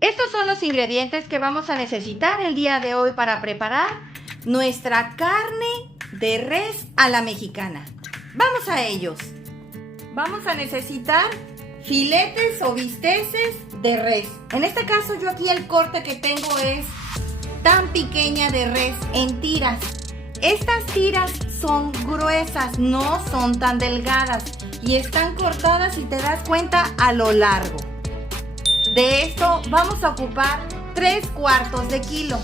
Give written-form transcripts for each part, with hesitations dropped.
Estos son los ingredientes que vamos a necesitar el día de hoy para preparar nuestra carne de res a la mexicana. Vamos a ellos. Vamos a necesitar filetes o bisteces de res. En este caso yo aquí el corte que tengo es tan pequeña de res en tiras. Estas tiras son gruesas, no son tan delgadas y están cortadas, si te das cuenta, a lo largo. De esto vamos a ocupar 3/4 de kilo.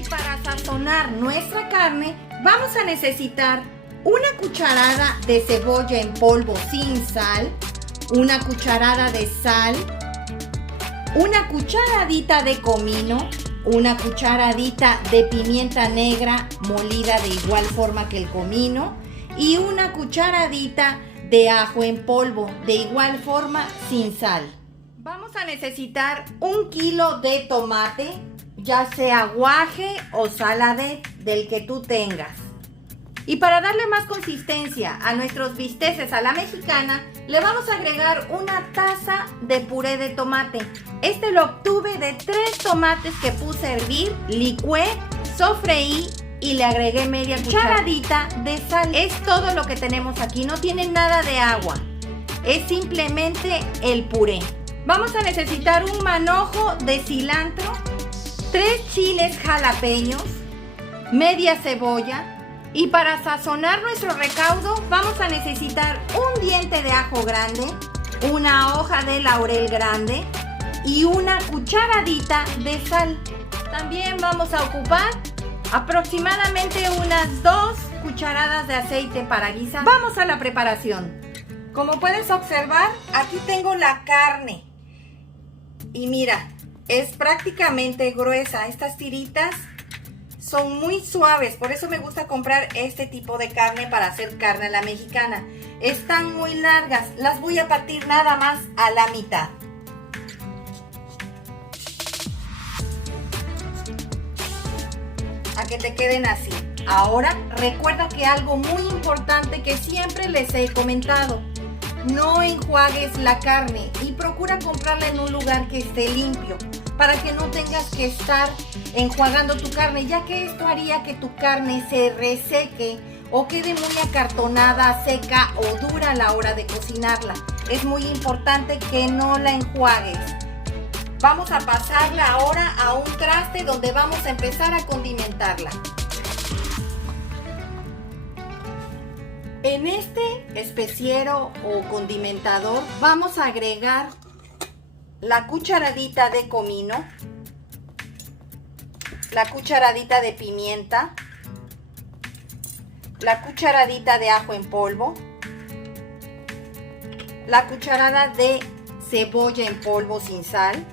Y para sazonar nuestra carne vamos a necesitar una cucharada de cebolla en polvo sin sal, una cucharada de sal, una cucharadita de comino, una cucharadita de pimienta negra molida de igual forma que el comino y una cucharadita de ajo en polvo de igual forma sin sal. Vamos a necesitar 1 kilo de tomate, ya sea guaje o saladez, del que tú tengas. Y para darle más consistencia a nuestros bisteces a la mexicana, le vamos a agregar una taza de puré de tomate. Este lo obtuve de 3 tomates que puse a hervir, licué, sofreí y le agregué media cucharadita de sal. Es todo lo que tenemos aquí, no tiene nada de agua. Es simplemente el puré. Vamos a necesitar un manojo de cilantro, 3 chiles jalapeños, media cebolla. Y para sazonar nuestro recaudo vamos a necesitar un diente de ajo grande, una hoja de laurel grande y una cucharadita de sal. También vamos a ocupar aproximadamente unas 2 cucharadas de aceite para guisar. Vamos a la preparación. Como puedes observar, aquí tengo la carne. Y mira, es prácticamente gruesa. Estas tiritas son muy suaves, por eso me gusta comprar este tipo de carne para hacer carne a la mexicana. Están muy largas, las voy a partir nada más a la mitad. A que te queden así. Ahora recuerda que algo muy importante que siempre les he comentado: no enjuagues la carne y procura comprarla en un lugar que esté limpio, para que no tengas que estar enjuagando tu carne, ya que esto haría que tu carne se reseque o quede muy acartonada, seca o dura a la hora de cocinarla. Es muy importante que no la enjuagues. Vamos a pasarla ahora a un traste donde vamos a empezar a condimentarla. En este especiero o condimentador vamos a agregar la cucharadita de comino, la cucharadita de pimienta, la cucharadita de ajo en polvo, la cucharada de cebolla en polvo sin sal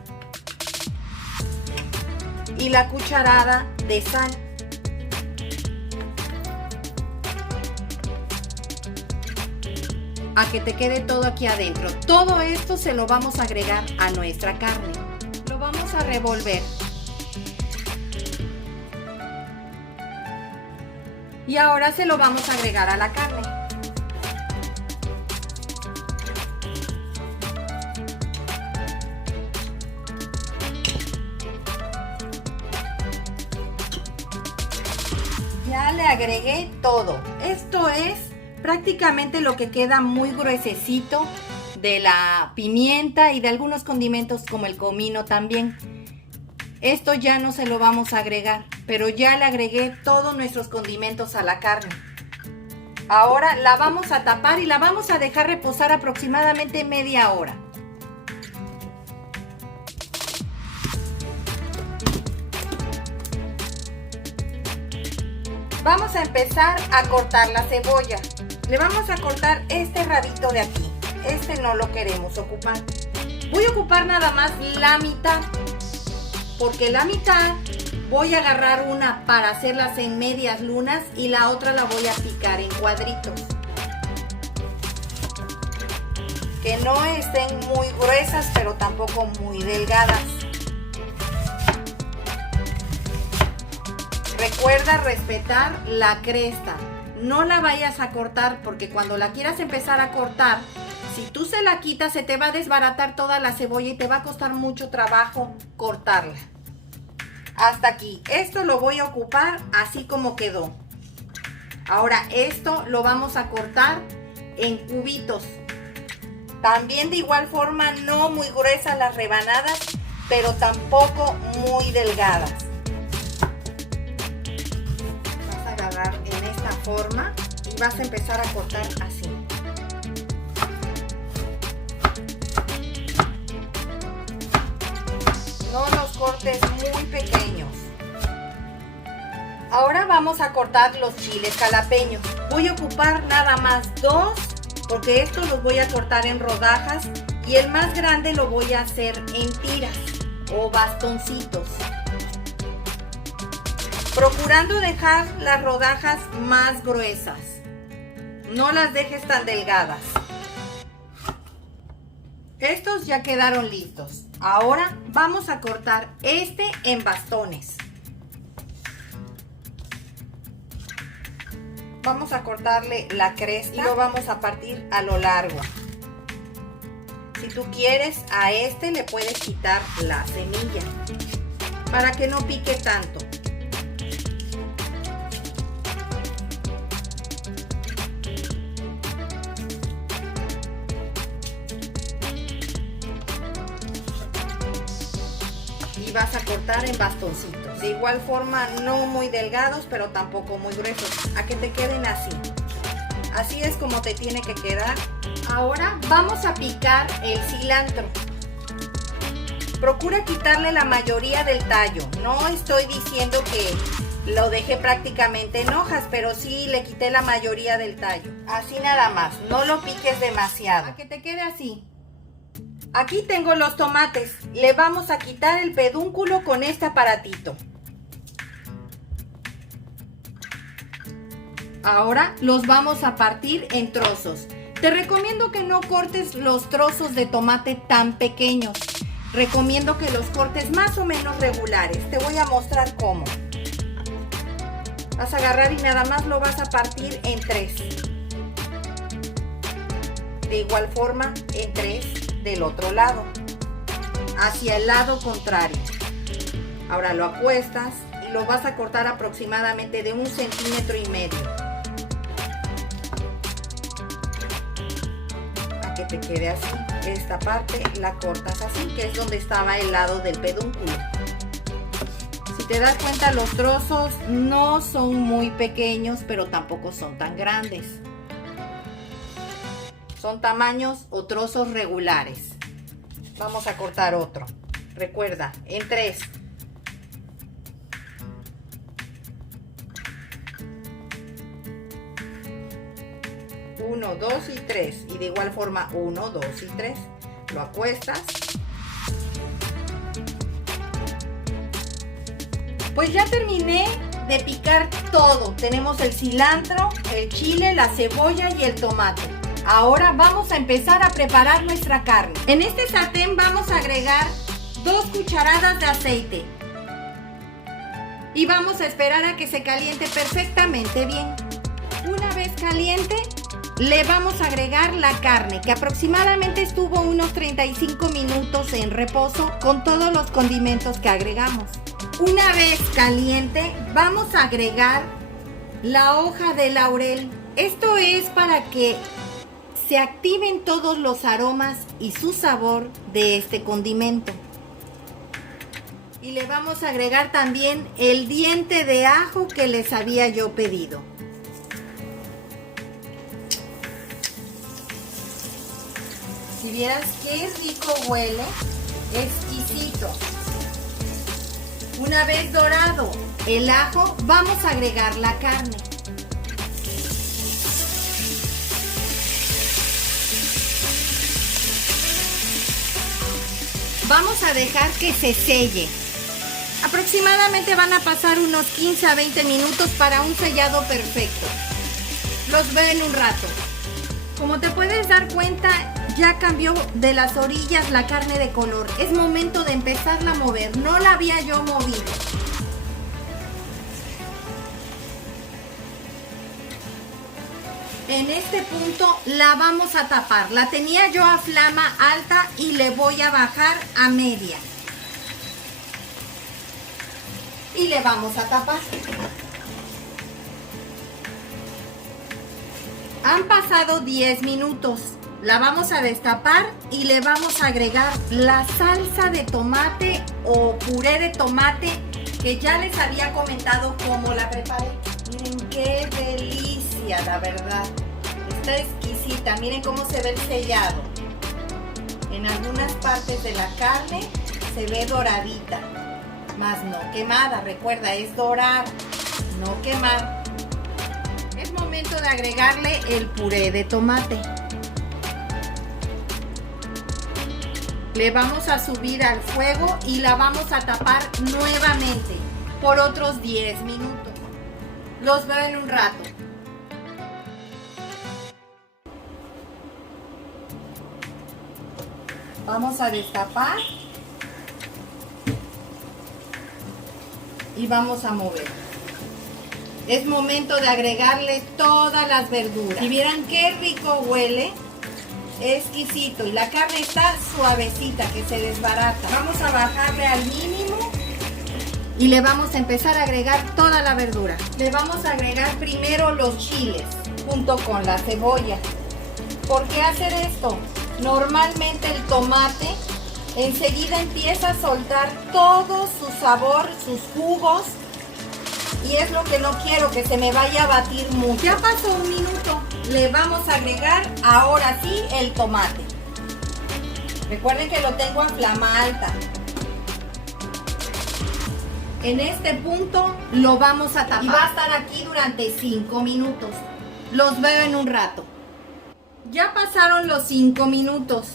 y la cucharada de sal. A que te quede todo aquí adentro. Todo esto se lo vamos a agregar a nuestra carne. Lo vamos a revolver. Y ahora se lo vamos a agregar a la carne. Ya le agregué todo. Esto es prácticamente lo que queda muy gruesecito de la pimienta y de algunos condimentos como el comino también. Esto ya no se lo vamos a agregar, pero ya le agregué todos nuestros condimentos a la carne. Ahora la vamos a tapar y la vamos a dejar reposar aproximadamente media hora. Vamos a empezar a cortar la cebolla. Le vamos a cortar este rabito de aquí. Este no lo queremos ocupar. Voy a ocupar nada más la mitad, porque la mitad voy a agarrar una para hacerlas en medias lunas y la otra la voy a picar en cuadritos. Que no estén muy gruesas, pero tampoco muy delgadas. Recuerda respetar la cresta. No la vayas a cortar, porque cuando la quieras empezar a cortar Si tú se la quitas, se te va a desbaratar toda la cebolla y te va a costar mucho trabajo cortarla. Hasta aquí. Esto lo voy a ocupar así como quedó. Ahora esto lo vamos a cortar en cubitos. También de igual forma, no muy gruesas las rebanadas, pero tampoco muy delgadas. Vas a agarrar en esta forma y vas a empezar a cortar así. No los cortes muy pequeños. Ahora vamos a cortar los chiles jalapeños. Voy a ocupar nada más 2, porque estos los voy a cortar en rodajas y el más grande lo voy a hacer en tiras o bastoncitos. Procurando dejar las rodajas más gruesas. No las dejes tan delgadas. Estos ya quedaron listos. Ahora vamos a cortar este en bastones. Vamos a cortarle la cresta y lo vamos a partir a lo largo. Si tú quieres, a este le puedes quitar la semilla para que no pique tanto. Y vas a cortar en bastoncitos. De igual forma, no muy delgados, pero tampoco muy gruesos. A que te queden así. Así es como te tiene que quedar. Ahora vamos a picar el cilantro. Procura quitarle la mayoría del tallo. No estoy diciendo que lo dejé prácticamente en hojas, pero sí le quité la mayoría del tallo. Así nada más. No lo piques demasiado. A que te quede así. Aquí tengo los tomates. Le vamos a quitar el pedúnculo con este aparatito. Ahora los vamos a partir en trozos. Te recomiendo que no cortes los trozos de tomate tan pequeños. Recomiendo que los cortes más o menos regulares. Te voy a mostrar cómo. Vas a agarrar y nada más lo vas a partir en 3. De igual forma en 3 del otro lado, hacia el lado contrario. Ahora lo acuestas y lo vas a cortar aproximadamente de 1,5 centímetros. A que te quede así. Esta parte la cortas así, que es donde estaba el lado del pedúnculo. Si te das cuenta, los trozos no son muy pequeños, pero tampoco son tan grandes. Son tamaños o trozos regulares. Vamos a cortar otro. Recuerda, en 3. Uno, 2 y 3. Y de igual forma 1, 2 y 3. Lo acuestas. Pues ya terminé de picar todo. Tenemos el cilantro, el chile, la cebolla y el tomate. Ahora vamos a empezar a preparar nuestra carne. En este sartén vamos a agregar 2 cucharadas de aceite. Y vamos a esperar a que se caliente perfectamente bien. Una vez caliente, le vamos a agregar la carne, que aproximadamente estuvo unos 35 minutos en reposo con todos los condimentos que agregamos. Una vez caliente, vamos a agregar la hoja de laurel. Esto es para que se activen todos los aromas y su sabor de este condimento. Y le vamos a agregar también el diente de ajo que les había yo pedido. Si vieras qué rico huele, exquisito. Una vez dorado el ajo, vamos a agregar la carne. Vamos a dejar que se selle. Aproximadamente van a pasar unos 15 a 20 minutos para un sellado perfecto. Los veo en un rato. Como te puedes dar cuenta, ya cambió de las orillas la carne de color. Es momento de empezarla a mover. No la había yo movido. En este punto la vamos a tapar. La tenía yo a flama alta y le voy a bajar a media. Y le vamos a tapar. Han pasado 10 minutos. La vamos a destapar y le vamos a agregar la salsa de tomate o puré de tomate que ya les había comentado cómo la preparé. Miren qué delicia, la verdad. Está exquisita. Miren cómo se ve el sellado. En algunas partes de la carne se ve doradita. Más no quemada. Recuerda, es dorar, no quemar. Es momento de agregarle el puré de tomate. Le vamos a subir al fuego y la vamos a tapar nuevamente por otros 10 minutos. Los veo en un rato. Vamos a destapar y vamos a mover. Es momento de agregarle todas las verduras. Y vieran qué rico huele. Exquisito. Y la carne está suavecita, que se desbarata. Vamos a bajarle al mínimo. Y le vamos a empezar a agregar toda la verdura. Le vamos a agregar primero los chiles junto con la cebolla. ¿Por qué hacer esto? Normalmente el tomate enseguida empieza a soltar todo su sabor, sus jugos. Y es lo que no quiero, que se me vaya a batir mucho. Ya pasó un minuto. Le vamos a agregar ahora sí el tomate. Recuerden que lo tengo a flama alta. En este punto lo vamos a tapar. Y va a estar aquí durante 5 minutos. Los veo en un rato. Ya pasaron los 5 minutos.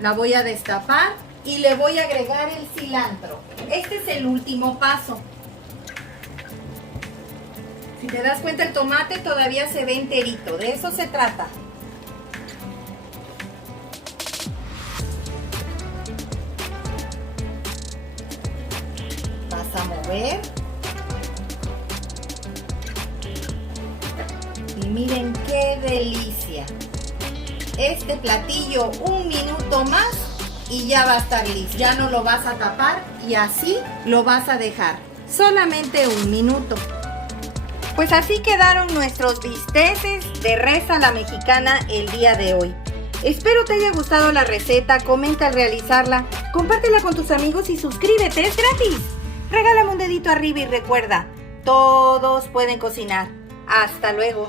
La voy a destapar y le voy a agregar el cilantro. Este es el último paso. Si te das cuenta, el tomate todavía se ve enterito. De eso se trata. Vas a mover. Y miren qué delicia. Este platillo, un minuto más y ya va a estar listo. Ya no lo vas a tapar y así lo vas a dejar. Solamente un minuto. Pues así quedaron nuestros bisteces de res a la mexicana el día de hoy. Espero te haya gustado la receta, comenta al realizarla, compártela con tus amigos y suscríbete, es gratis. Regálame un dedito arriba y recuerda, todos pueden cocinar. Hasta luego.